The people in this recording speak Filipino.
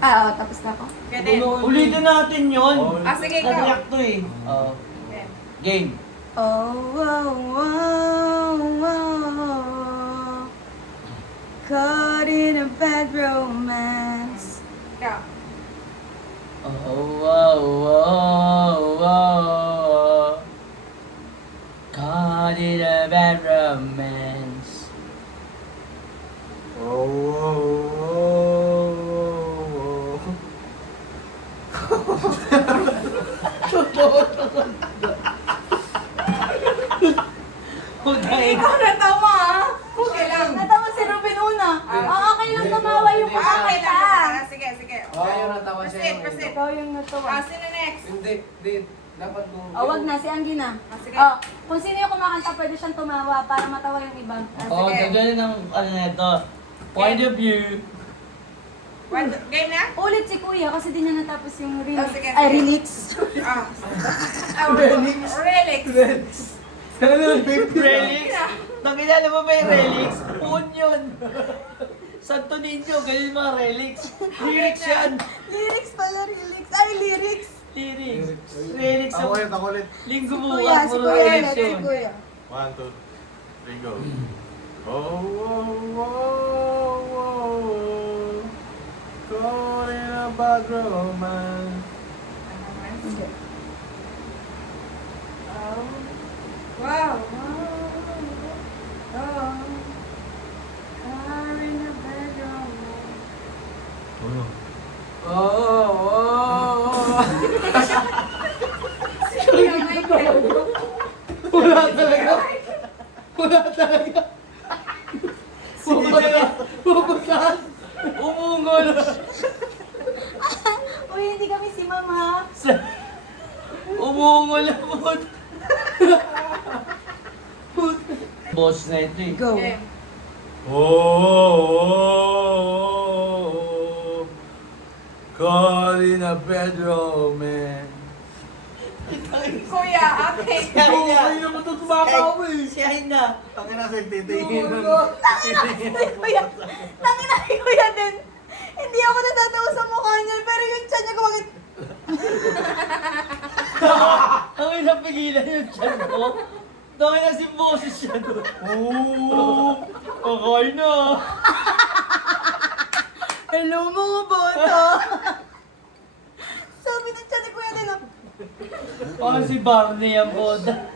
Oo, tapos na ako. Pwede. Ulitin natin yun. Sige, ikaw. Nag-react to eh. Okay. Game. Oh, oh, oh, oh. Caught in a bad romance. Ikaw. Oh, wow, wow, wow. Caught in a bad romance. Oh, oh, oh, Putay. Ikaw natawa, ah. Okay lang. Natawa si Ruben una. Okay lang tumawa yung Okay kakakita. lang. Sige, sige. Kaya natawa Proceed, proceed. Ikaw yung natawa. Sino next? Hindi. Dapat mo. Wag na, si Angie na. Sige. Kung sino yung kumakanta, pwede siyang tumawa para matawa yung iba. Oh, Sige. gagawin ng ano na ito. Point of view. Game na? Ulit si Kuya kasi di niya natapos yung remix. Sige, Ay, sige. remix. Relics. Relics? Nakilala mo ba yung relics? Puon yun. Santo Niño, ganyan mga relics. Lyrics yan. Lyrics pala, lyrics. Ay, lyrics. Lyrics. Relics. Ako ulit. Linggo Si bukas, Kuya, si puro Kuya relics ulit, si yun. Kuya. 1, 2, 3, go. Oh, oh, oh, oh. Caught in a bad romance. Wow. Oh, oh, oh. Wala talaga. Wala talaga. Pupuntahan. Umungol. Uy, hindi kami si Mama. Umungol na put. Boss na ito eh. Go. Game. Oh, oh, oh, caught in a bad romance. Kuya, okay. Siya naman ito tumatawa eh. Siya na. Ang ina sa titingin. Kuya, nangina ni Kuya din. Hindi ako natatawa sa mukha niya, pero yung tiyan niya kumagit. Ang inapigilan yung chan ko. Dami na si boses siya doon. Oo. Kakain na. Hello mga bata. Sabi ng tiyan ni Kuya din, Parang si Barney ang boda.